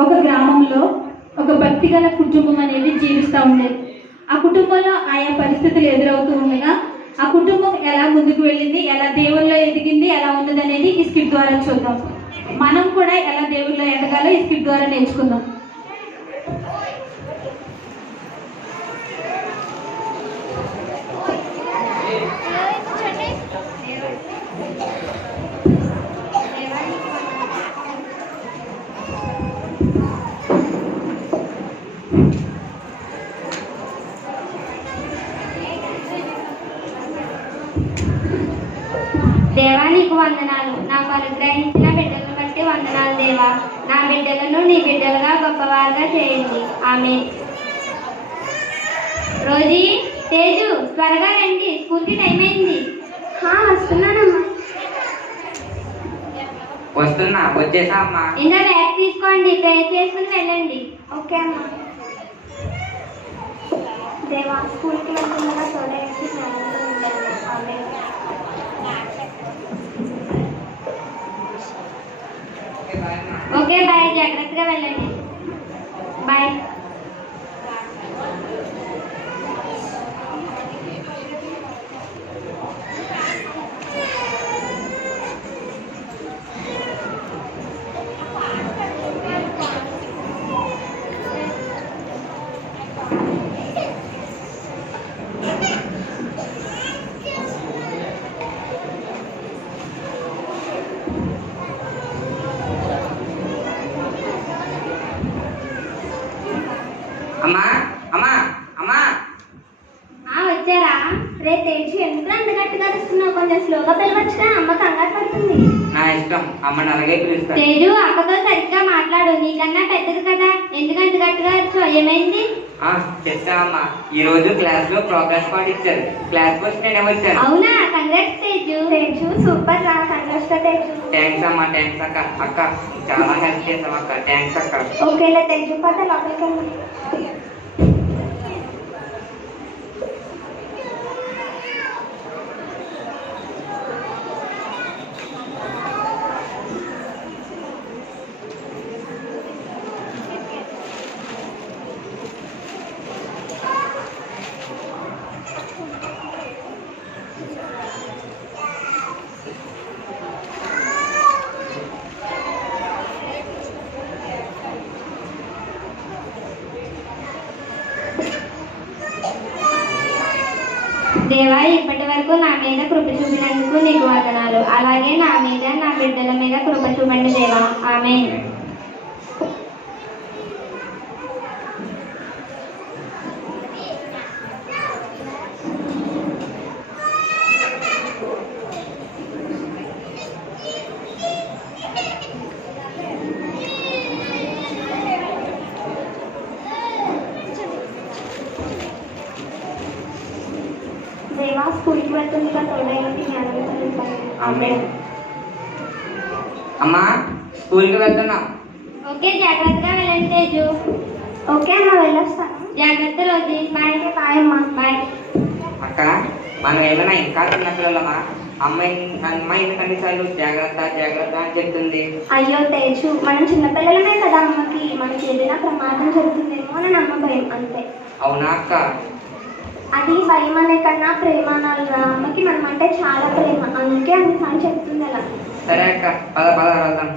ఒక గ్రామంలో ఒక భక్తిగల కుటుంబం అనేది జీవిస్తూ ఉండేది. ఆ కుటుంబంలో ఆయా పరిస్థితులు ఎదురవుతూ ఉండగా ఆ కుటుంబం ఎలా ముందుకు వెళ్ళింది, ఎలా దేవుల్లో ఎదిగింది, ఎలా ఉన్నది అనేది ఈ స్కిట్ ద్వారా చూద్దాం. మనం కూడా ఎలా దేవుల్లో ఎదగాలో ఈ స్కిట్ ద్వారా నేర్చుకుందాం. దేవా, నీకు వందనాలు. నాకు అనుగ్రహించిన బిడ్డలను బట్టి వందనాలు దేవా. నా బిడ్డలను నీ బిడ్డలుగా గొప్పవారుగా చేయండి. ఆమె రోజీ, తేజు, త్వరగా రండి, స్కూల్కి టైం అయింది. వస్తున్నానమ్మా. వస్తున్నా, వచ్చేసా అమ్మా. ఇంకా బ్యాగ్ తీసుకోండి, ప్రేయర్ చేసుకుని వెళ్ళండి. ఓకే అమ్మా. దేవా, స్కూల్కి వెళ్తుండగా తోడేసి జ్ఞానంతో ఉంటాను. ఆమె ఓకే బాయ్, జాగ్రత్తగా వెళ్ళండి. బాయ్. అమ్మా అమ్మా అమ్మా వచ్చారా? రే తేజు, ఎందుకు అంత గట్టిగా అరుస్తున్నావు? కొంచెం స్లోగా పిలవచ్చుగా, అమ్మ కంగారు పడుతుంది. నా ఇష్టం, అమ్మని అలాగే పిలుస్తాను. తేజు, అక్కతో సరిగ్గా మాట్లాడు, నీకన్నా పెద్దది కదా, ఎందుకు అంత గట్టిగా అరిచావు? ఏమైంది? చెప్తా అమ్మా. ఈ రోజు క్లాస్ లో ప్రోగ్రెస్ కార్డ్ ఇచ్చారు. క్లాస్ ఫస్ట్ నేను వచ్చాను. అవునా? కంగ్రాట్స్ తేజు. తేజు సూపర్ రా, కంగ్రాట్స్ తేజు. థ్యాంక్స్ అమ్మా, థ్యాంక్స్ అక్క. అక్క చాలా హెల్ప్ చేసావు అక్క, థ్యాంక్స్ అక్క. ఓకేలే తేజు, పద లోపలికి వెళ్ళు. దేవా, ఇప్పటి వరకు నా మీద కృప చూపినందుకు నీకు వందనాలు. అలాగే నా మీద, నా బిడ్డల మీద కృప చూపండి దేవా. ఆమేన్. దేవా, స్కూల్కి వెళ్తుండగా తోడేసి జ్ఞానంతో ఉంటాను. ఆమేన్. అమ్మా, స్కూల్కి వెళ్తున్నాం. ఓకే, జాగ్రత్తగా వెళ్ళండి తేజు. ఓకే అమ్మ, వెళ్ళొస్తాను. జాగ్రత్త రోజు. బాయ్. బాయ్ అమ్మా. బాయ్. అక్క, మనం ఏమైనా ఇంకా చిన్నపిల్లలమా? అమ్మ ఎన్నిసార్లు జాగ్రత్త జాగ్రత్త అని చెప్తుంది. అయ్యో తేజు, మనం చిన్నపిల్లలమే కదా, అమ్మకి మనకి ఏదైనా ప్రమాదం జరుగుతుందేమో అని అమ్మ భయం, అంతే. అవునా అక్క? అది భయం అనే కన్నా ప్రేమ అనాలిరా. అమ్మకి మనం అంటే చాలా ప్రేమ, అందుకే అన్నిసార్లు చెప్తుంది అలా. సరే అక్క, పద పద వెళ్దాం.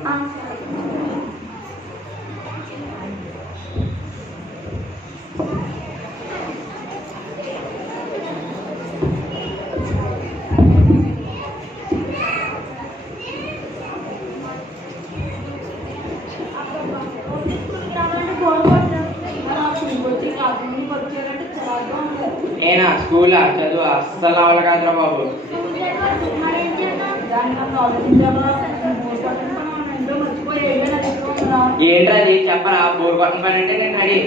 నేనా స్కూలా చదువు అస్సలు అవ్వాలి కాదురా బాబు. ఏంట్రా అది, చెప్పరా? బోర్ కొట్టం పని అంటే నేను రెడీ.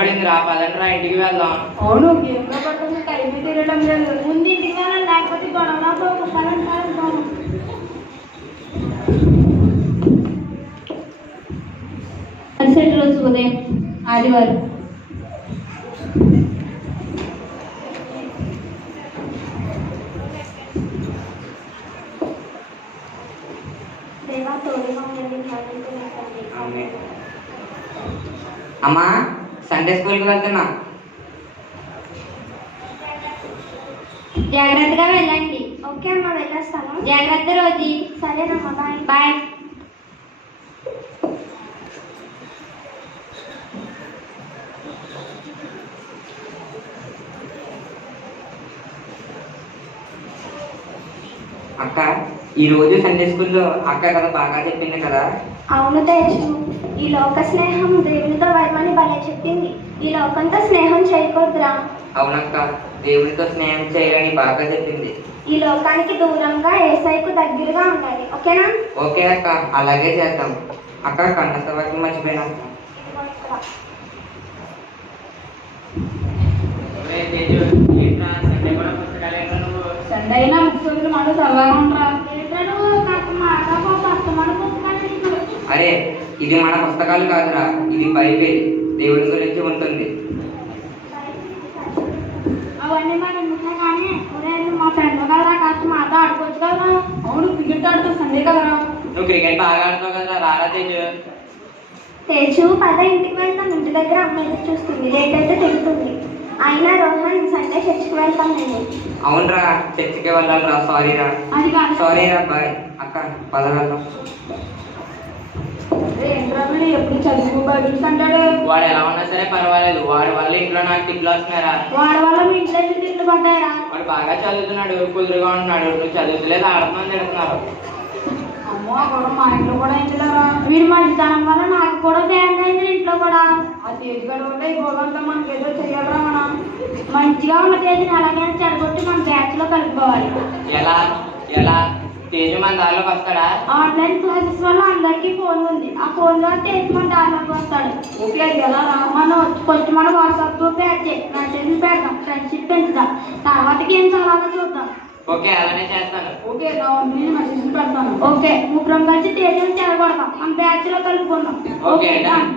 పడింది రా పదండి రా ఇంటికి వెళ్దాం. అవును గేమ్లో పడుతుంది టైం తిరగడం లేదు. ముందు ఇంటికి వెళ్ళాలి, లేకపోతే గొడవలో ఒకసారి మరుసటి రోజు ఉదయం ఆదివారం. దేవా తోడుగా ఉండండి. అమ్మా సండే స్కూల్కి వెళ్తున్నా. జాగ్రత్తగా వెళ్ళండి. ఓకే అమ్మ, వెళ్ళొస్తాను. జాగ్రత్త రోజీ. సరేనమ్మా, బాయ్. బాయ్. అక్క ఈ రోజు సండే స్కూల్లో అక్క కదా బాగా చెప్పింది కదా. అవును తేజు, ఈ లోక స్నేహం దేవునితో వైమని భలే చెప్పింది. ఈ లోకంతో స్నేహం చేయకూడదురా. అవునక్క, దేవునితో స్నేహం చేయాలని బాగా చెప్పింది. ఈ లోకానికి దూరంగా యేసయ్యకు దగ్గరగా ఉండాలి. ఓకేనా? ఓకే అక్క, అలాగే చేద్దాం. అక్క కన్నస వాక్యం మర్చిపోయినా. సండే అయినా ముఖ్యంగా మనం చదవాలి ఉంటా. అరే ఇది మన పుస్తకాలు కాదురా, ఇది బైబిల్, దేవుని గురించి ఉంటుంది. అవన్నీ మరి ఎందుకులే కానీ మా ఫ్రెండ్ కదా కాస్త మాతో ఆడుకోవచ్చు కదా. అవును క్రికెట్ ఆడుతూ సండే కదరా. నువ్వు క్రికెట్ బాగా ఆడుతావు కదా, రారా తేజు. తేజు పద ఇంటికి వెళ్తాం. ఇంటి దగ్గర అమ్మాయి చూస్తుంది, లేట్ అయితే తిరుగుతుంది. అయినా రోహన్ సండే చర్చికి వెళ్తాం నేను. అవునరా, చర్చికి వెళ్ళాలిరా. సారీరా. అది కాదు. సారీరా, బాయ్. అక్క పద వెళ్దాం. ఏంట్రా వీడు ఎప్పుడు చదువు బైబిల్స్ అంటాడు. వాడు ఎలా ఉన్నా సరే పర్వాలేదు, వాడి వల్ల ఇంట్లో నాకు తిట్లు వస్తున్నారా. వాడి వల్ల మీ ఇంట్లో తిట్లు పడ్డాయరా. వాడు బాగా చదువుతున్నాడు, కుదురుగా ఉంటున్నాడు. నువ్వు చదువుతలేదు, ఆడుతున్నాను తిడుతున్నారు. అమ్మో కూడా మా ఇంట్లో కూడా ఇంటిదారా. వీడి మంచితనం వల్ల నాకు కూడా బ్యాన్ అయింది ఇంట్లో కూడా. ఆ తేజ్ గడ వల్ల ఈ గోళంతా మనకి ఏదో చెయ్యాలరా మనం. మంచిగా ఉన్న తేజీని ఎలాగైనా చెడగొట్టి మన బ్యాచ్ లో కలుపుకోవాలి. ఎలా ఎలా తేజు మన దారిలోకి వస్తాడా? ఆన్లైన్ క్లాసెస్ వల్ల అందరికీ ఫోన్ ఉంది. ఆ ఫోన్ లో తేజ్ మన దారిలోకి వస్తాడు. ఓకే ఎలా రా. మనం ఫస్ట్ మన వాట్సాప్ గ్రూప్ యాడ్ చేయి, మెసేజ్ పెడదాం, ఫ్రెండ్షిప్ పెంచుదాం. తర్వాత గేమ్స్ అలాగా చూద్దాం. ఓకే అలానే చేస్తాను. ఓకే నేను మెసేజ్ పెడతాను. ఓకే ముగ్గురం కలిసి తేజీని చెడగొడదాం, మన బ్యాచ్ లో కలుపుకుందాం. Okay done.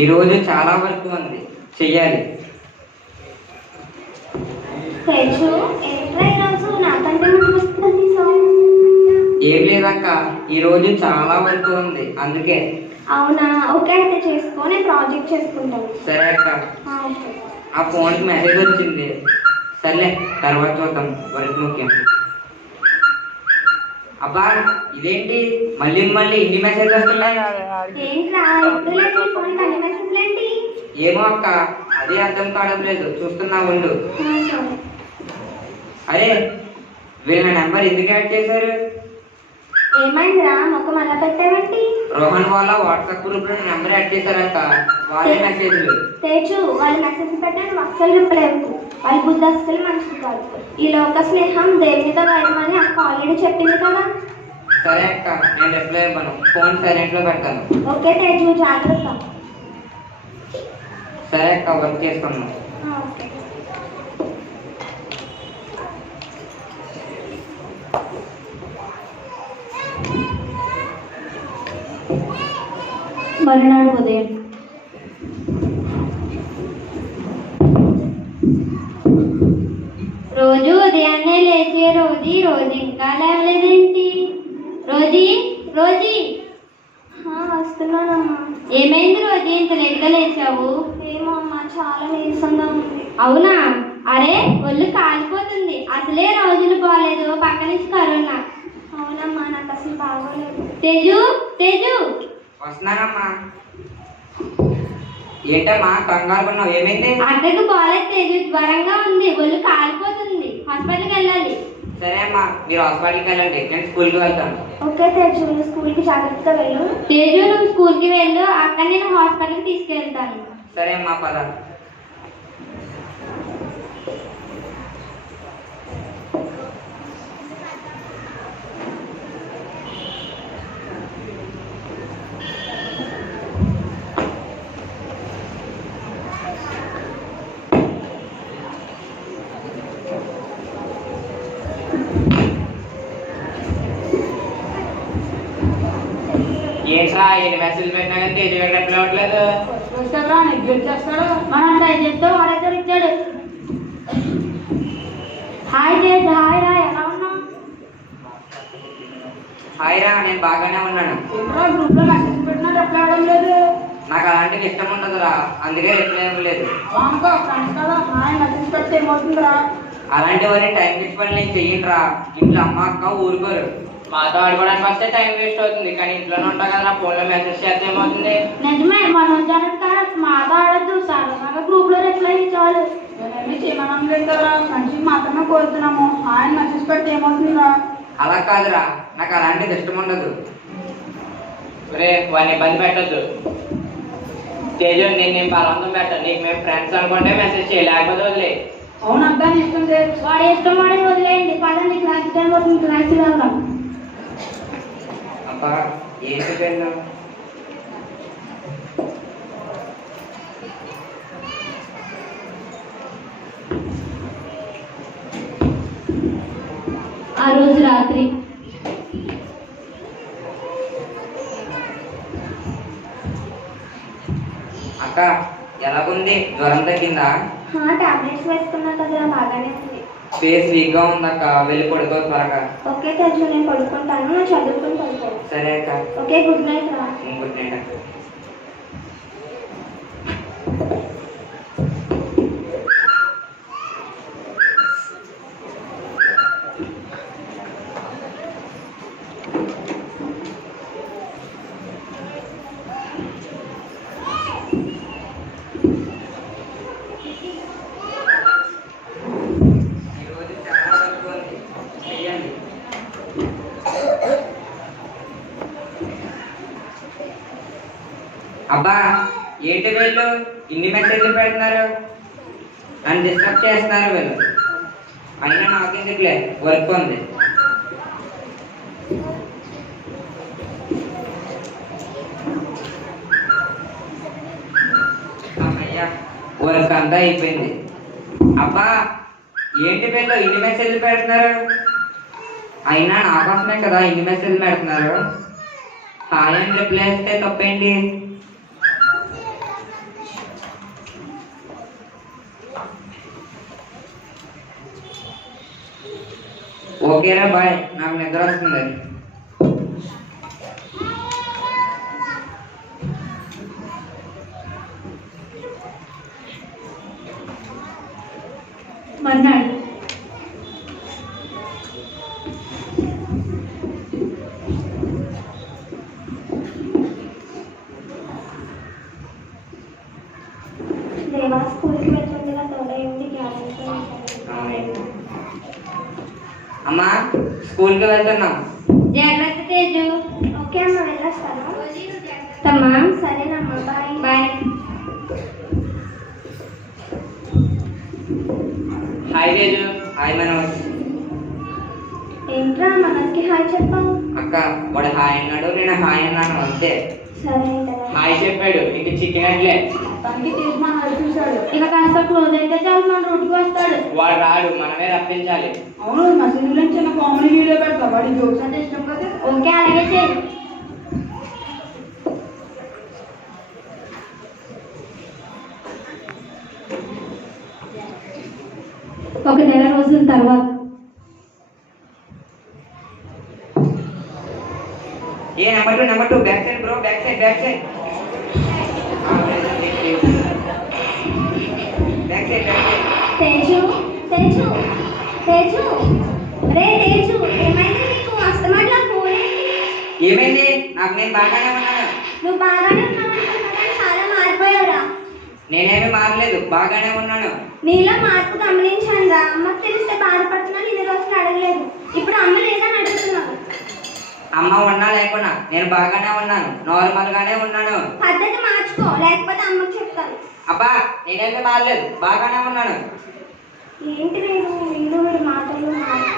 ఈరోజు చాలా వర్క్ ఉంది, చెయ్యాలి. తేజు ఏంట్రా ఈరోజు నాకంటే ముందు వస్తుంది సాంగ్. ఏం లేదక్క, ఈరోజు చాలా వర్క్ ఉంది అందుకే. అవునా, ఓకే అయితే చేసుకో, నేను ప్రాజెక్ట్ చేసుకుంటాను. సరే అక్క. ఓకే. ఆ ఫోన్కి మెసేజ్ వచ్చింది. సర్లే తర్వాత చూద్దాం, వర్క్ ముఖ్యం. అబ్బా ఇదేంటి మళ్ళీ మళ్ళీ ఇన్ని మెసేజ్ వస్తున్నాయి. ఏంట్రా ఇప్పుడు లేదు ఫోన్ అన్ని మెసేజ్లు ఏంటి? ఏమో అక్క, అదే అర్థం కావడం లేదు, చూస్తున్నా ఉండు. సరే. అరే వీళ్ళ నెంబర్ ఎందుకు యాడ్ చేశారు? ఏమైందిరా మొక్క మళ్ళా పెట్టావేంటి? రోహన్ వాళ్ళ వాట్సాప్ గ్రూప్ లో నెంబర్ యాడ్ చేశారక్క, వాళ్ళే మెసేజ్లు. తేజు వాళ్ళు మెసేజ్ పెట్టాను అస్సలు చెప్పలేవు. వాళ్ళ బుద్ధి అస్సలు మంచిది కాదు. ఈ లోక స్నేహం దేవునితో వైమని అక్క ఆల్రెడీ చెప్పింది కదా. సరే అక్క, నేను రిప్లై ఇవ్వను, ఫోన్ సైలెంట్ లో పెడతాను. ఓకే తేజు జాగ్రత్త. సరే అక్క, వర్క్ చేసుకున్నాను. ఓకే. మరునాడు ఉదయం. రోజు ఉదయాన్నే లేచే రోజు ఇంకా లేవలేదేంటి? Rosie Rosie వస్తున్నానమ్మా. ఏమైంది రోజీ ఇంత లేట్గా లేచావు? ఏమో అమ్మా, చాలా నీరసంగా ఉంది. అవునా? అరే ఒళ్ళు కాలిపోతుంది, అసలే రోజులు బాగాలేదు, పక్క నుంచి కరోనా. అవునమ్మా, నాకు అసలు బాగోలేదు. తేజు తేజు వస్తున్నానమ్మా. ఏంటమ్మా కంగారు పడినావు, ఏమైంది? అక్కడికి బాగాలేదు తేజు, జ్వరంగా ఉంది, ఒళ్ళు కాలిపోతుంది, హాస్పిటల్కి వెళ్ళాలి. సరే అమ్మా, మీరు హాస్పిటల్కి వెళ్ళండి, నేను స్కూల్కి వెళ్తాను. ఓకే తేజు, నువ్వు స్కూల్కి జాగ్రత్తగా వెళ్ళు. తేజు నువ్వు స్కూల్కి వెళ్ళు, అక్కడ నేను హాస్పిటల్కి తీసుకెళ్తాను. సరే అమ్మా పద. ఏంట్రా ఎన్ని మెసేజ్ పెట్టినా కానీ తేజ గారు రిప్లై అవ్వట్లేదు. వస్తారా నెగ్లెక్ట్ చేస్తాడు. మనం ట్రై చేస్తే వాడే దొరికాడు. హాయ్ తేజ్, హాయ్ రా, ఎలా ఉన్నావు? హాయ్ రా, నేను బాగానే ఉన్నాను. ఏంట్రా గ్రూప్ లో మెసేజ్ పెట్టినా రిప్లై అవ్వడం లేదు. నాకు అలాంటివి ఇష్టం ఉండదురా, అందుకే రిప్లై ఇవ్వలేదు. అనుకో ఫ్రెండ్స్ కదా, హాయ్ మెసేజ్ పెడితే ఏమవుతుందిరా? అలాంటివన్నీ టైం వేస్ట్ పని నేను చెయ్యండిరా. ఇంట్లో అమ్మ అక్క ఊరుకోరు. మాతో ఆడుకోవడానికి వస్తే టైం వేస్ట్ అవుతుంది, కానీ ఇంట్లోనే ఉంటా కదా, ఫోన్లో మెసేజ్ చేస్తే ఏమవుతుంది? నిజమే, మనం జనక మాతో ఆడద్దు, సాధారణంగా గ్రూప్ లో రిప్లై ఇచ్చాడు. మేమేమి చేయమనం లేదు కదా, ఫ్రెండ్షిప్ మాత్రమే కోరుతున్నాము. హాయ్ మెసేజ్ పెడితే ఏమవుతుందిరా? అలా కాదురా, నాకు అలాంటిది ఇష్టం ఉండదు. రే వాడిని ఇబ్బంది పెట్టద్దు. తేజు నేను బలవంతం పెట్టాను, నీకు మేము ఫ్రెండ్స్ అనుకుంటే మెసేజ్ చేయలేకపోతే వదిలే. అవునబ్బా నీ ఇష్టం లేదు. వాడి ఇష్టం వాడి వదిలేయండి, పదండి క్లాస్ టైం అవుతుంది, క్లాస్ వెళ్దాం. అబ్బా ఏంటి పెన్ను? ఆ రోజు రాత్రి అక్క ఎలాగుంది? జ్వరం తగ్గిందా? టాబ్లెట్స్ వేసుకున్నా కదా, బాగానే ఉంది. ఫేస్ వీక్ గా ఉందక్క, వెళ్ళి పడుకో త్వరగా. ఓకే తేజు, నేను పడుకుంటాను, నేను చదువుకుని పడుకోను. సరే అక్క. ఓకే, గుడ్ నైట్ రా. గుడ్ నైట్ అక్క. అబ్బా ఏంటి వీళ్ళు ఇన్ని మెసేజ్లు పెడుతున్నారు? నన్ను డిస్టర్బ్ చేస్తున్నారు వీళ్ళు. అయినా నాకెందుకులే, వర్క్ ఉంది. అమ్మయ్యా, వర్క్ అంతా అయిపోయింది. అబ్బా ఏంటి వీళ్ళు ఇన్ని మెసేజ్లు పెడుతున్నారు? అయినా నా కోసమే కదా ఇన్ని మెసేజ్లు పెడుతున్నారు. హాయ్ అని రిప్లై ఇస్తే తప్పేంటి? ఓకేరా బాయ్, నాకు నిద్ర వస్తుంది. మర్నాడు దేవా స్కూల్కి వెళ్తుందిగా, తోడేయండి గ్యారెంటీ. అమ్మా స్కూల్కి వెళ్తున్నాం. జాగ్రత్త తేజు. ఓకే అమ్మ, వెళ్ళొస్తాను. తమ్మా సరేనమ్మా, bye. Bye. Hi Teju. Hi Manoj. ఏంట్రా మనకి హాయ్ చెప్పావు? అక్క వాడు హాయ్ అన్నాడు, నేను హాయ్ అన్నాను, అంతే. సరే కదా. హాయ్ చెప్పాడు, ఇంక చిక్కినట్లే. తనకి తీర్మానం చూశాడు. ఇక కాస్త క్లోజ్ అయితే చాలు, మన రూట్కి వస్తాడు. వాడు రాడు, మనమే రప్పించాలి. అవును, మెసేజ్ లో చిన్న కామెడీ వీడియో పెడతా, వాడి జోక్స్ అంటే ఇష్టం కదా. ఓకే, అలాగే చేయి. ఒక నెల రోజుల తర్వాత number two back side bro, back side back side back side. Teju, Teju, Teju, రే తేజు, ఏమైంది నీకు? అస్తమాట్లా ఫోన్ ఏంటి? ఏమైంది? నాకు నేను బాగానే ఉన్నాను. నువ్వు బాగానే ఉన్నావు అనుకున్నా, కానీ చాలా మారిపోయావురా. నేనేమి మారలేదు, బాగానే ఉన్నాను. నీలో మార్పు గమనించాను రా. అమ్మకి తెలిస్తే బాధపడుతున్నా, ఇన్ని రోజులు అడగలేదు. ఇప్పుడు అమ్మ లేదని అడుగుతున్నావు. అమ్మ ఉన్నా లేకున్నా నేను బాగానే ఉన్నాను, నార్మల్ గానే ఉన్నాను. పద్ధతి మార్చుకో, లేకపోతే అమ్మకి చెప్తాను. అబ్బా నేనేమి మారలేదు, బాగానే ఉన్నాను. ఏంటి వీడు వీడి మాటలు మార్పు?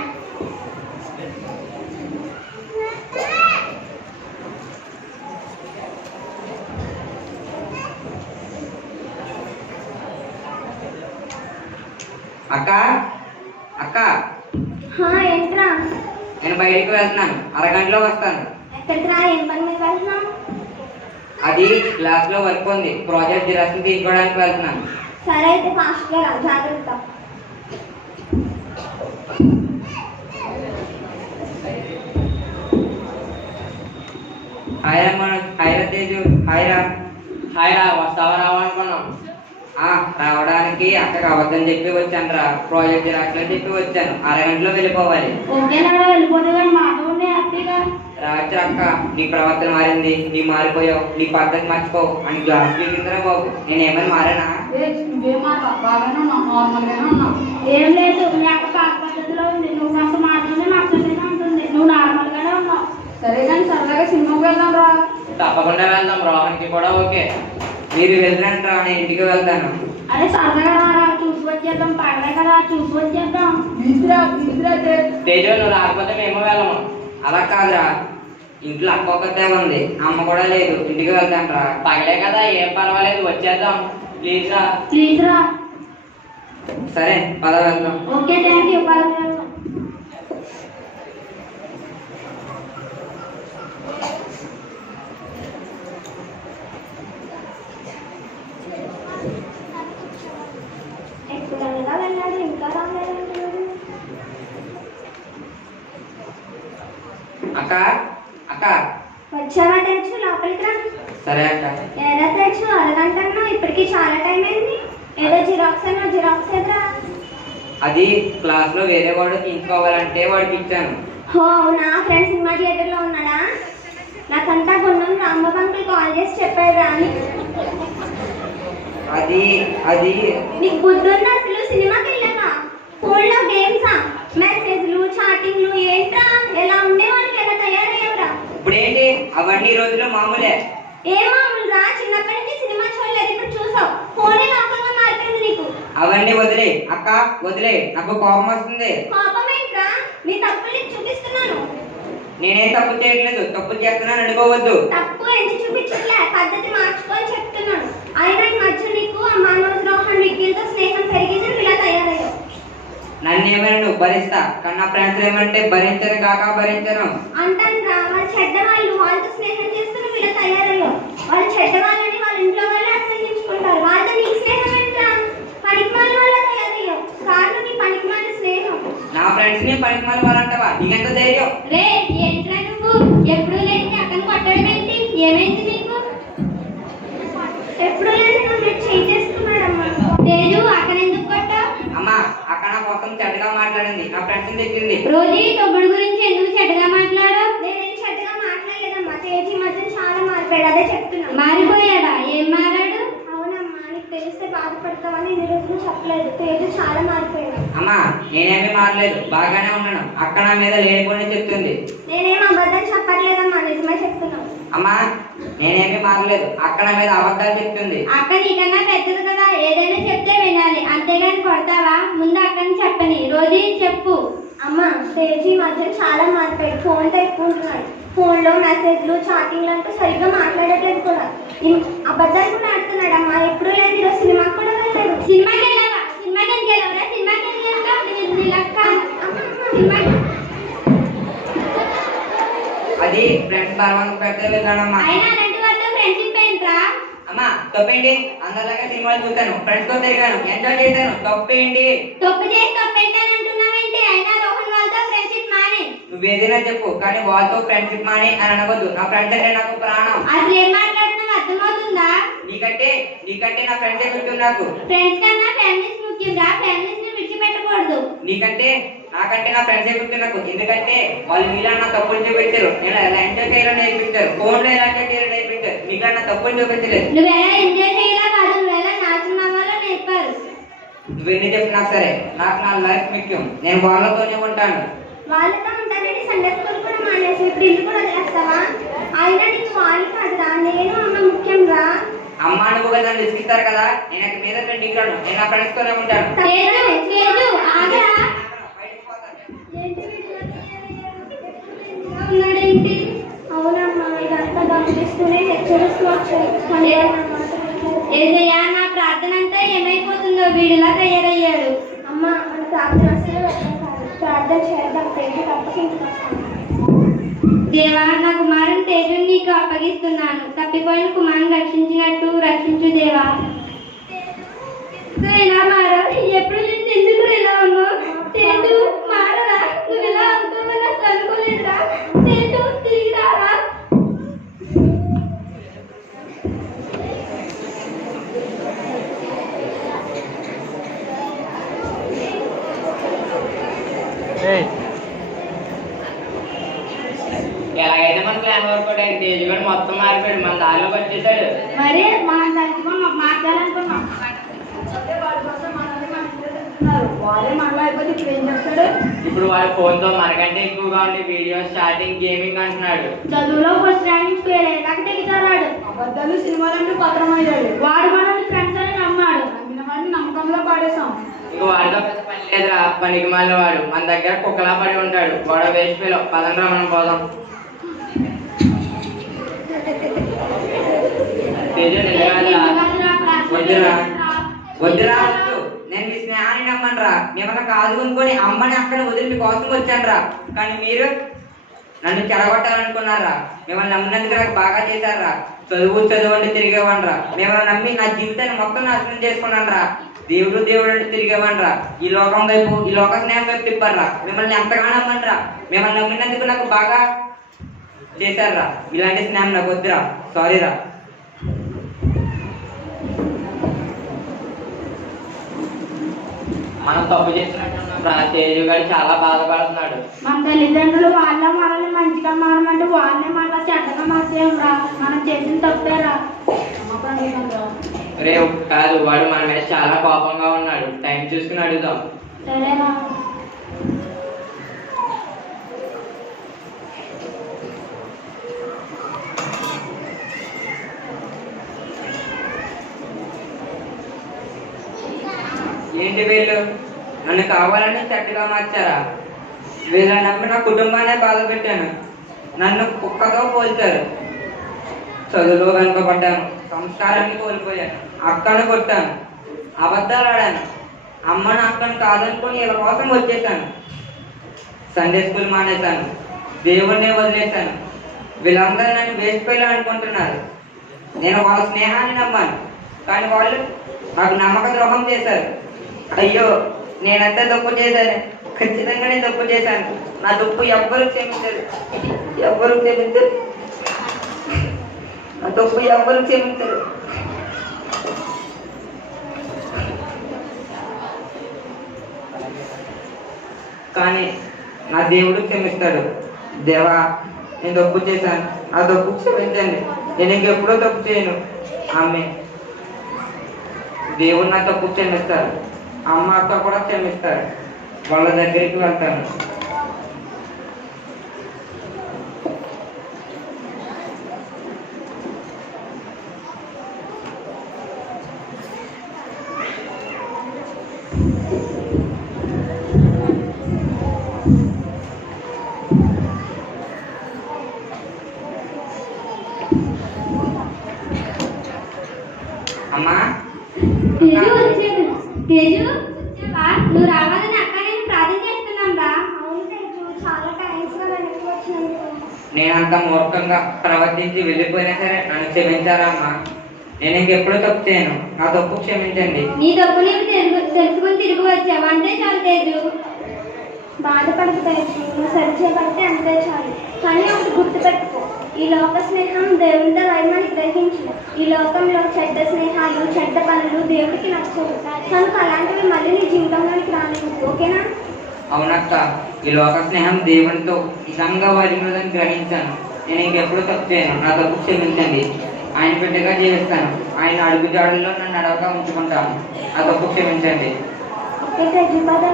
అక్క అక్క ఏంట్రా? నేను బయటికి వెళ్తున్నాను, అరగంటలో వస్తాను. ఎక్కడికి రా? ఏం పని మీద వెళ్తున్నావు? అది క్లాస్ లో వర్క్ ఉంది, ప్రాజెక్ట్ జిరాక్స్ తీసుకోవడానికి వెళ్తున్నాను. సరే అయితే ఫాస్ట్గా రా, జాగ్రత్త. హాయ్ రా హాయ్ రా తేజు. హాయ్ రా. హాయ్ రా, వస్తావా రావా అనుకున్నాం. రావడానికి అక్కడికి అబద్ధం చెప్పి వచ్చాను రా. ప్రాజెక్ట్ జిరాక్స్ లో చెప్పి వచ్చాను, అరగంటలో వెళ్ళిపోవాలి. ఓకేనా, వెళ్ళిపోతే కానీ మాట ఉంది హ్యాపీగా. రాత్రి అక్క, నీ ప్రవర్తన మారింది, నీ మారిపోయావు, నీ పద్ధతి మర్చిపోవు అని క్లాస్ పీకిందిరా బాబు. నేనేమైనా మారానా? నువ్వేం మాట బాగానే ఉన్నావు, నార్మల్గానే ఉన్నావు. ఏం లేదు, మీ అక్క పాత పద్ధతిలో ఉంది. నువ్వు కాస్త మాటలోనే మాట్లాడుతూనే ఉంటుంది. నువ్వు నార్మల్గానే ఉన్నావు. సరే కానీ సరదాగా సినిమాకి వెళ్దాం రా. తప్పకుండా వెళ్దాం, రోహన్కి కూడా ఓకే. మీరు వెళ్తానంట, నేను ఇంటికి వెళ్తాను. అరే సరదాగా రా, చూసి వచ్చేద్దాం. పడలే కదా, చూసి వచ్చేద్దాం. తీసురా తేజు, నువ్వు రాకపోతే మేము వెళ్ళము. అలా కాదురా, ఇంట్లో అక్క ఒక్కతే ఉంది, అమ్మ కూడా లేదు, ఇంటికి వెళ్తాను రా. పగలే కదా, ఏం పర్వాలేదు, వచ్చేద్దాం. ప్లీజ్ రా. ప్లీజ్ రా. సరే పద వెళ్దాం. Okay, thank you. ఎప్పుడనగా వెళ్ళాడు, ఇంకా రాలేదంటున్నాడు. అక్క అక్క. వచ్చావా తెచ్చు, లోపలికి రా. సరే అక్క. ఏదో తెచ్చు, అరగంట అన్నావు, ఇప్పటికి చాలా టైం అయింది. ఏదో జిరాక్స్ అన్నా, జిరాక్స్ ఎదురా. అది క్లాస్ లో వేరే వాడు తీసుకోవాలంటే వాడికి ఇచ్చాను. హో అవునా, ఫ్రెండ్ సినిమా థియేటర్లో ఉన్నాడా? నాకంతా గుండం రాంబాబు అంకుల్ కాల్ చేసి చెప్పాడు రాని. అది నీకు బుద్ధుందా అసలు? సినిమాకి వెళ్ళావా? ఫోన్లో గేమ్సా, మెసేజ్లు, చాటింగ్లు ఏంట్రా? ఎలా ఉండేవాడికి ఎలా తయారయ్యావురా? ఇప్పుడేంటి, అవన్నీ ఈ రోజుల్లో మామూలే. ఏ మామూలురా, చిన్నప్పటి నుంచి సినిమా చూడలేదు, ఇప్పుడు చూసావు. ఫోనే లోకంగా మారిపోయింది నీకు. అవన్నీ వదిలే అక్క, వదిలే, నాకు కోపం వస్తుంది. కోపం ఏంట్రా? నీ తప్పులు నీకు చూపిస్తున్నాను. నేనేం తప్పు చేయట్లేదు, తప్పు చేస్తున్నాను అనుకోవద్దు. తప్పు ఎందుకు చూపించట్లే, పద్ధతి మార్చుకొని చెప్తున్నాను. అయినా ఈ మధ్య నీకు ఆ మనోజ్, రోహన్, విక్కీలతో స్నేహం పెరిగింది, నువ్వు ఇలా తయారయ్యావు. నన్ను ఏమైనా నువ్వు భరిస్తా, కానీ నా ఫ్రెండ్స్ ఏమంటే భరించను కాక భరించను అంటారా? వాళ్ళు చెడ్డవాళ్ళు, వాళ్ళతో స్నేహం చేస్తూ నువ్వు ఇలా తయారయ్యావు. వాళ్ళు చెడ్డవాళ్ళని వాళ్ళ ఇంట్లో వాళ్ళే అసహించుకుంటారు. వాళ్ళతో నీకు స్నేహం ఏంట్రా? పనికిమాల వల్ల తయారయ్యావు. కారణం నీ పనికిమాల స్నేహం. నా ఫ్రెండ్స్ ని పనికిమాల వాళ్ళంటావా? నీకెంత ధైర్యం? రే, ఏంట్రా నువ్వు? ఎప్పుడు లేని అక్కను కొట్టడం ఏంటి? ఏమైంది నీకు? ఎప్పుడు లేదు, నువ్వు చేస్తున్నాడమ్మా. తేజు, అక్కను ఎందుకు కొట్టావు? అమ్మా, అక్క నా కోసం చెడ్డగా మాట్లాడింది, నా ఫ్రెండ్స్ తిట్టింది. రోజు తొమ్మిడి గురించి ఎందుకు చెడ్డగా మాట్లాడావు? నేనేం చెడ్డగా మాట్లాడలేదమ్మా. తేజీ మధ్య చాలా మారిపోయాడు, అదే చెప్తున్నా. మారిపోయాడా? ఏం మారాడు? అవునమ్మా, నీకు తెలిస్తే బాధపడతావని ఇన్ని రోజులు చెప్పలేదు. తేజు చాలా మారిపోయాడు. అమ్మా, నేనేమీ మారలేదు, బాగానే ఉన్నాను. అక్క నా మీద లేనిపోని చెప్తుంది. నేనేం అబద్ధం చెప్పట్లేదమ్మా, నిజమే చెప్తున్నావు. అమ్మా, నేనేమీ మారలేదు, అక్క నా మీద అబద్ధాలు చెప్తుంది. అక్క నీకన్నా పెద్దది కదా, ఏదైనా చెప్తే వినాలి, అంతేగాని కొడతావా? ముందు అక్కని చెప్పని, రోజు చెప్పు. అమ్మా, తేజీ మధ్య చాలా మారిపోయాడు. ఫోన్తో ఎక్కువ ఉంటున్నాడు. ఫోన్లో మెసేజ్లు, చాటింగ్లు అంటూ సరిగ్గా మాట్లాడట్లేదు కూడా. అబద్ధాలు కూడా ఆడుతున్నాడు అమ్మా. ఎప్పుడు లేదు, ఈరోజు సినిమాకి కూడా వెళ్ళాడు. సినిమాకి వెళ్ళావా? సినిమాకి ఎందుకు వెళ్ళావరా? సినిమాకి వెళ్ళాక సినిమాకి అది ఫ్రెండ్స్ బలవంతం పెడితే వెళ్ళాడమ్మా. అయినా అలాంటి వాళ్ళతో ఫ్రెండ్షిప్ ఏంట్రా? అమ్మా, తప్పేంటి? అందరిలాగా సినిమాలు చూశాను, ఫ్రెండ్స్ తో తిరిగాను, ఎంజాయ్ చేశాను, తప్పేంటి? తప్పు చేసి తప్పేంటానంటున్నావేంటి? అయినా రోహన్ వాళ్ళతో ఫ్రెండ్షిప్ మానే. నువ్వేదైనా చెప్పు, కానీ వాళ్ళతో ఫ్రెండ్షిప్ మాని అని అనవద్దు. నా ఫ్రెండ్స్ అంటే నాకు ప్రాణం. అసలు ఏం మాట్లాడుతున్నావు అర్థమవుతుందా? నీకంటే నా ఫ్రెండ్స్ ముఖ్యం నాకు. ఫ్రెండ్స్ కన్నా ఫ్యామిలీస్ ముఖ్యంగా, ఫ్యామిలీస్ ని విడిచిపెట్టకూడదు. నాకంటే నా ఫ్రెండ్స్ ముఖ్యం నాకు. ఎందుకంటే వాళ్ళు మీలా నా తప్పులు చూపించారు, నేను ఎలా ఎంజాయ్ చేయాలని నేర్పించారు, ఫోన్ లో ఎలా ఎంజాయ్ చేయాలని నేర్పించారు. నీకు నా తప్పులు చూపించలేదు. నువ్వు ఎలా ఎంజాయ్ చేయాలా కాదు, నువ్వు ఎలా నాశనం అవ్వాలో నేర్పారు. నువ్వెన్ని చెప్పినా సరే, నాకు నా లైఫ్ ముఖ్యం. నేను వాళ్ళతోనే ఉంటాను. వాళ్ళతో ఉంటానండి, సండే స్కూల్ కూడా మానేసి ఇప్పుడు ఇల్లు కూడా వదిలేస్తావా? అయినా నీకు వాళ్ళు కాదురా, నేను అమ్మ ముఖ్యం రా. అమ్మ నువ్వు కదా విసిగిస్తారు కదా, నేను అక్కడ మీద దిగుతాను, నేను నా ఫ్రెండ్స్ తోనే ఉంటాను. ఆగరా ఉన్నాడేంటి? అవునమ్మా, ఇదంతా గమనిస్తూనే హెచ్చరిస్తూ వచ్చాయి. ఏదయ్యా, నా ప్రార్థన అంతా ఏమైపోతుందో, వీడిలా తయారయ్యాడు. అమ్మ, మన ప్రార్థన అసలు వ్యర్థం కాదు. ప్రార్థన చేద్దాం, తేజు తప్పక ఇంటికి వస్తాను. దేవా, నా కుమారుని తేజుని నీకు నీకు అప్పగిస్తున్నాను. తప్పిపోయిన కుమారుని రక్షించినట్టు రక్షించు దేవా. ఇలా మారవు, ఎప్పుడు నుంచి ఎందుకు ఇలా ఉన్నావు? తేజు మారరా, నువ్వు ఇలా అవుతావని అసలు అనుకోలేదురా. తేజు తిరిగి రారా. ఎలాగైతే మన ప్లాన్ వర్కౌట్ అయింది. తేజు కూడా మొత్తం మారిపోయాడు, మన దారిలోకి వచ్చేసాడు. మరి మనం కలిసి మాట్లాడాలనుకున్నాం. వాళ్ళే మనలో అయిపోతే ఇప్పుడు ఏం చేస్తాడు? ఇప్పుడు వాడు ఫోన్ తో మనకంటే ఎక్కువగా ఉండి వీడియో స్టార్టింగ్ గేమింగ్ అంటున్నాడు. చదువులో ఫస్ట్ ర్యాంక్ నాకు తెగితారాడు. అబద్ధాలు సినిమాలంటూ పత్రం అయ్యాడు. వాడు మనల్ని ఫ్రెండ్స్ అని నమ్మాడు. నమ్మిన వాడిని నమ్మకంలో పాడేశాం. ఇంక వాడితో పెద్ద పని లేదురా, పనికి మాలిన వాడు మన దగ్గర కుక్కలా పడి ఉంటాడు. వాడు వేస్ట్ పిలో, పదంరా మనం పోదాం. తేజు వద్దురా వద్దురా వద్దు. నేను మీ స్నేహాన్ని నమ్మనురా. మిమ్మల్ని కాదు కొనుక్కొని అమ్మని అక్కడ వదిలి మీకోసం వచ్చానురా. కానీ మీరు నన్ను చెడగొట్టాలనుకున్నారా? మిమ్మల్ని నమ్మినందుకు నాకు బాగా చేశారా? చదువు అంటే తిరిగేవాన్రా. మిమ్మల్ని నమ్మి నా జీవితాన్ని మొత్తం నాశనం చేసుకున్నాను రా. దేవుడు అంటే తిరిగేవాన్రా. ఈ లోకం వైపు, ఈ లోక స్నేహం వైపు తిప్పారా. మిమ్మల్ని ఎంతగా నమ్మనురా. మిమ్మల్ని నమ్మినందుకు నాకు బాగా చేశారా. ఇలాంటి స్నేహం నాకు వద్దురా. సారీరా. మనం తప్పు చేసినట్టున్నాం. తేజు గారు చాలా బాధపడుతున్నాడు. మన తల్లిదండ్రులు వాళ్ళ మనల్ని మంచిగా మారమంటే వాళ్ళని మళ్ళీ చెడ్డగా మార్చేయం రా. మనం చేసిన తప్పేరా. రే కాదు, వాడు మన మీద చాలా కోపంగా ఉన్నాడు. టైం చూసుకుని అడుగుదాం. సరేరా. ఏంటి వీళ్ళు నన్ను కావాలని చెడ్డగా మార్చారా? వీళ్ళని నమ్మి నా కుటుంబాన్ని బాధ పెట్టాను. నన్ను కుక్కతో పోల్చారు. చదువులో వెనుకబడ్డాను. సంస్కారాన్ని కోల్పోయాను. అక్కను కొట్టాను. అబద్ధాలు ఆడాను. అమ్మను అక్కను కాదనుకొని వీళ్ళ కోసం వచ్చేసాను. సండే స్కూల్ మానేశాను. దేవుణ్ణి వదిలేశాను. వీళ్ళందరూ నన్ను వేస్ట్ పిల్ల అనుకుంటున్నారు. నేను వాళ్ళ స్నేహాన్ని నమ్మాను. కానీ వాళ్ళు నాకు నమ్మక ద్రోహం చేశారు. అయ్యో, నేనంతా తప్పు చేశాను. ఖచ్చితంగా నేను తప్పు చేశాను. నా తప్పు ఎవ్వరూ క్షమించరు. నా తప్పు ఎవ్వరూ క్షమించరు. కానీ నా దేవుడు క్షమిస్తాడు. దేవా, నేను తప్పు చేశాను. ఆ తప్పు క్షమించండి. నేను ఇంకెప్పుడూ తప్పు చేయను. ఆమె దేవుడు నా తప్పు క్షమిస్తారు. అమ్మ అక్క కూడా క్షమిస్తారు. వాళ్ళ దగ్గరికి వెళ్తాను. అమ్మా, తేజు వచ్చాడు. తేజు నువ్వు రావాలని అక్క నేను ప్రార్థన చేస్తున్నాం రా. అవును తేజు, చాలా థ్యాంక్స్ గా నన్ను ఎక్కువ వచ్చినందుకు. నేనంత మూర్ఖంగా ప్రవర్తించి వెళ్ళిపోయినా సరే నన్ను క్షమించారా అమ్మా? నేను ఇంకెప్పుడు తప్పు చేయను. నా తప్పు క్షమించండి. నీ తప్పు నీవు తెలుసుకుని తిరిగి వచ్చావు అంటే చాలు తేజు. బాధపడకు తేజు, నువ్వు సరిచేయబడితే అంతే చాలు. కానీ ఒకటి గుర్తుపెట్టుకో, ఈ లోక స్నేహం దేవుడితో వైమని గ్రహించు. ఈ లోకంలో చెడ్డ స్నేహాలు, చెడ్డ పనులు దేవుడికి నచ్చవు. కనుక అలాంటివి మళ్ళీ నీ జీవితంలోనికి రాలేవు. ఓకేనా? అవునక్క, ఈ లోక స్నేహం దేవునితో నిజంగా వారిని గ్రహించాను. నేను ఇంకెప్పుడు తప్పు చేయను. నా తప్పు క్షమించండి. ఆయన బిడ్డగా జీవిస్తాను. ఆయన అడుగుజాడుల్లో నన్ను నడవగా ఉంచుకుంటాను. నా తప్పు క్షమించండి. ఓకే తేజు, పద.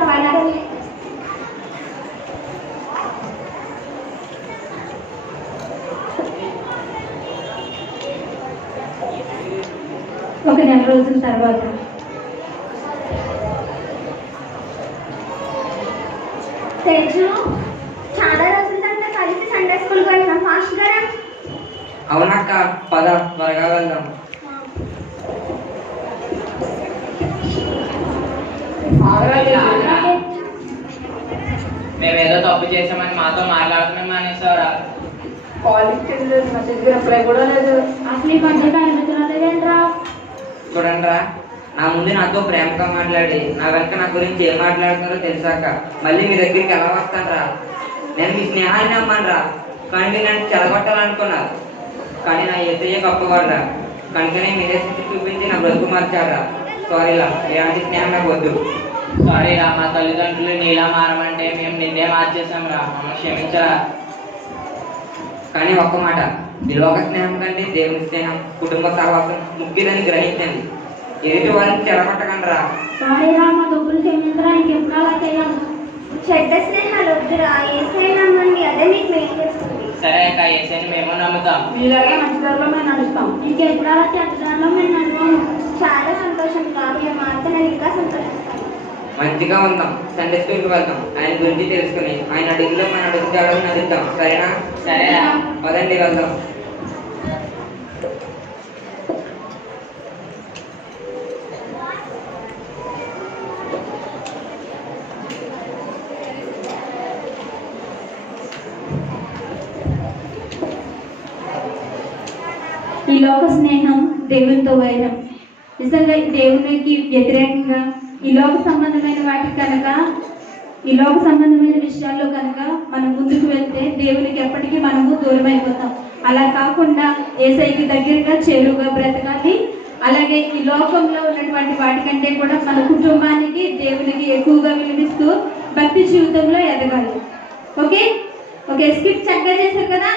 ఒక నెల రోజుల తర్వాత తేజు, చాలా రోజుల తర్వాత కలిసి సండే స్కూల్కి వెళ్తాం. ఫాస్ట్ గా రా. అవునక్క, పద త్వరగా వెళ్దాం. మేమేదో తప్పు చేసామని మాతో మాట్లాడుతున్నాం మానేస్తారా? కాలేజ్ చేయలేదు, మెసేజ్కి రిప్లై కూడా లేదు. అసలు ఈ మధ్య కనిపించలేదేంట్రా? చూడండి రా, నా ముందు నాతో ప్రేమగా మాట్లాడి నా వెనక నా గురించి ఏం మాట్లాడుతున్నారో తెలిసాక మళ్ళీ మీ దగ్గరికి ఎలా వస్తాను రా? నేను మీ స్నేహాన్ని నమ్మాను రా, కానీ మీరు నన్ను చెడగొట్టాలనుకున్నారు. కానీ నా యేసయ్య గొప్పవాడు రా, కనుకనే మీరే స్థితి చూపించి నా బ్రతుకు మార్చారా. సారీ రా, ఇలాంటి స్నేహం నాకు వద్దు. సారీ రా, మా తల్లిదండ్రులు నీలా మారమంటే మేము నిన్నే మార్చేసాం రా, మమ్మల్ని క్షమించరా. కానీ ఒక్క మాట, ఈ లోక స్నేహం కంటే దేవుని స్నేహం, కుటుంబ సహవాసం ముఖ్యదని గ్రహించండి. ఎదుటి వారిని చెడగొట్టకండి రా. సారీ రా, మా తప్పులు క్షమించరా, ఇంకెప్పుడు అలా చేయాలి. చెడ్డ స్నేహాలు వద్దురా, ఏసై నమ్మండి, అదే మీకు మేలు చేస్తుంది. సరే అక్క, యేసయ్యని మేము నమ్ముతాం. మీలాగే మంచి దారిలో మేము నడుస్తాం. ఇంకెప్పుడు అలా చెడ్డదారిలో మేము నడవము. చాలా సంతోషం కాబట్టి మాతో నేను ఇంకా సంతోషిస్తాను. మంచిగా ఉందాం, సండే స్కూల్కి వెళ్దాం, ఆయన గురించి తెలుసుకుని ఆయన అడుగులో మన అడుగు జాడలు నడుద్దాం. సరేనా? సరేరా. పదండి వెళ్దాం. ఈ లోక స్నేహం దేవునితో వైరం. నిజంగా దేవునికి వ్యతిరేకంగా ఈ లోక సంబంధమైన వాటికి కనుక, ఈ లోక సంబంధమైన విషయాల్లో కనుక మనం ముందుకు వెళ్తే దేవునికి ఎప్పటికీ మనము దూరం అయిపోతాం. అలా కాకుండా యేసయ్యకి దగ్గరగా చేరువుగా బ్రతకాలి. అలాగే ఈ లోకంలో ఉన్నటువంటి వాటికంటే కూడా మన కుటుంబానికి దేవునికి ఎక్కువగా విలువిస్తూ భక్తి జీవితంలో ఎదగాలి. ఓకే, స్కిప్ చక్కగా చేశారు కదా.